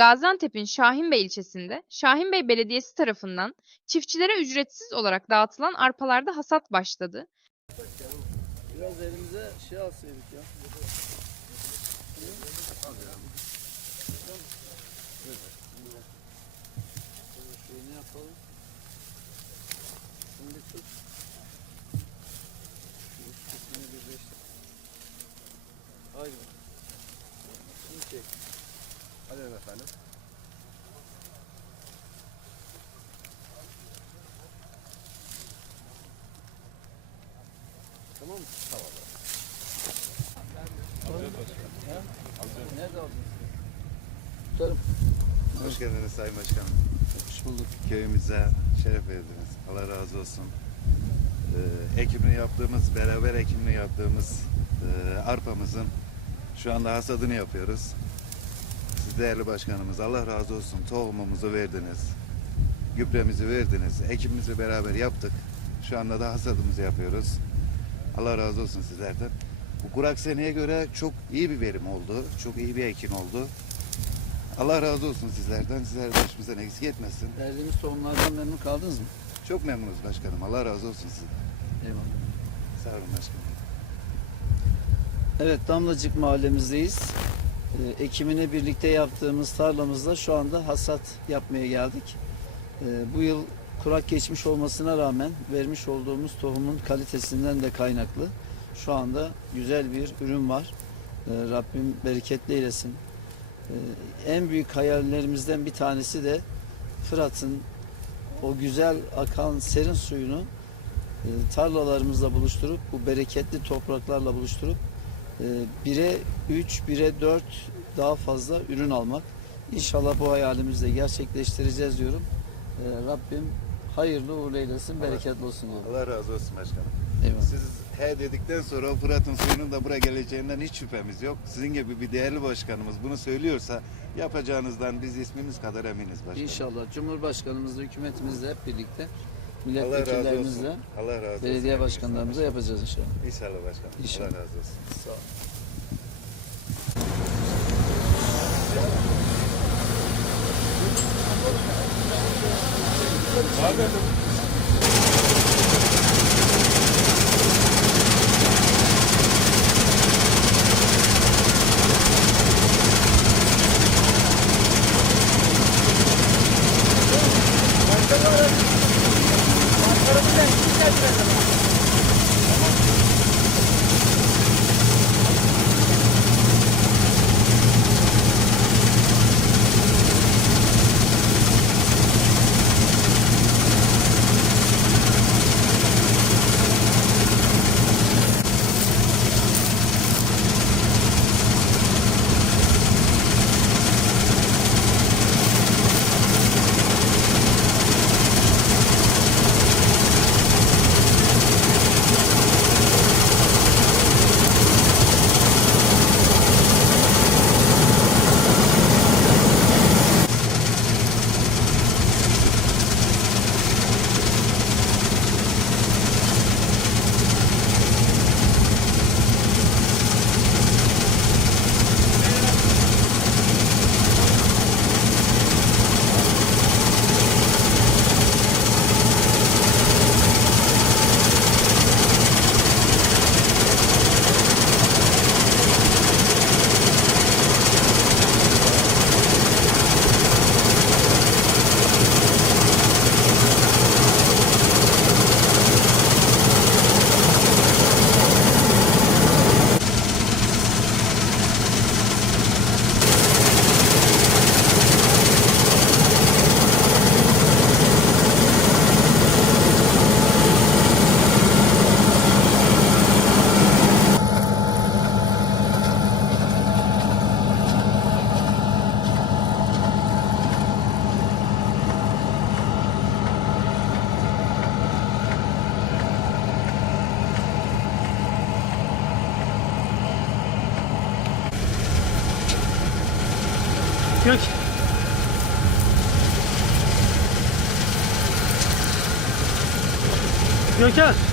Gaziantep'in Şahinbey ilçesinde Şahinbey Belediyesi tarafından çiftçilere ücretsiz olarak dağıtılan arpalarda hasat başladı. Biraz elimize şey alsaydık ya. Şimdi tut. Hadi efendim. Tamam mı? Tamam. Nerede? Tutarım. Hoş geldiniz Sayın Başkanım. Hoş bulduk. Köyümüze şeref verdiniz. Allah razı olsun. Ee, ekimini yaptığımız, beraber ekimini yaptığımız e, arpamızın şu anda hasadını yapıyoruz. Değerli başkanımız Allah razı olsun. Tohumumuzu verdiniz. Gübremizi verdiniz. Ekimimizi beraber yaptık. Şu anda da hasadımızı yapıyoruz. Allah razı olsun sizlerden. Bu kurak seneye göre çok iyi bir verim oldu. Çok iyi bir ekim oldu. Allah razı olsun sizlerden. Sizler başımızdan eksik etmesin. Verdiğimiz tohumlardan memnun kaldınız mı? Çok memnunuz başkanım. Allah razı olsun sizden. Eyvallah. Sağ olun başkanım. Evet Damlacık mahallemizdeyiz. Ee, ekimini birlikte yaptığımız tarlamızda şu anda hasat yapmaya geldik. Ee, bu yıl kurak geçmiş olmasına rağmen vermiş olduğumuz tohumun kalitesinden de kaynaklı. Şu anda güzel bir ürün var. Ee, Rabbim bereketli eylesin. En büyük hayallerimizden bir tanesi de Fırat'ın o güzel akan serin suyunu e, tarlalarımızla buluşturup bu bereketli topraklarla buluşturup e, 1'e 3, 1'e 4 daha fazla ürün almak. İnşallah bu hayalimizi de gerçekleştireceğiz diyorum. E, Rabbim hayırlı uğurlu eylesin, bereketli olsun diyorum. Allah razı olsun başkanım. Eyvallah. Siz he dedikten sonra Fırat'ın suyunun da buraya geleceğinden hiç şüphemiz yok. Sizin gibi bir değerli başkanımız bunu söylüyorsa yapacağınızdan biz ismimiz kadar eminiz başkanım. İnşallah Cumhurbaşkanımızla, hükümetimizle hep birlikte Allah. Milletvekillerimizle, Allah razı olsun. belediye başkanlarımızla yapacağız inşallah. İnşallah başkanım. İnşallah. Allah razı olsun. Sağ Ol. Gök. Göker.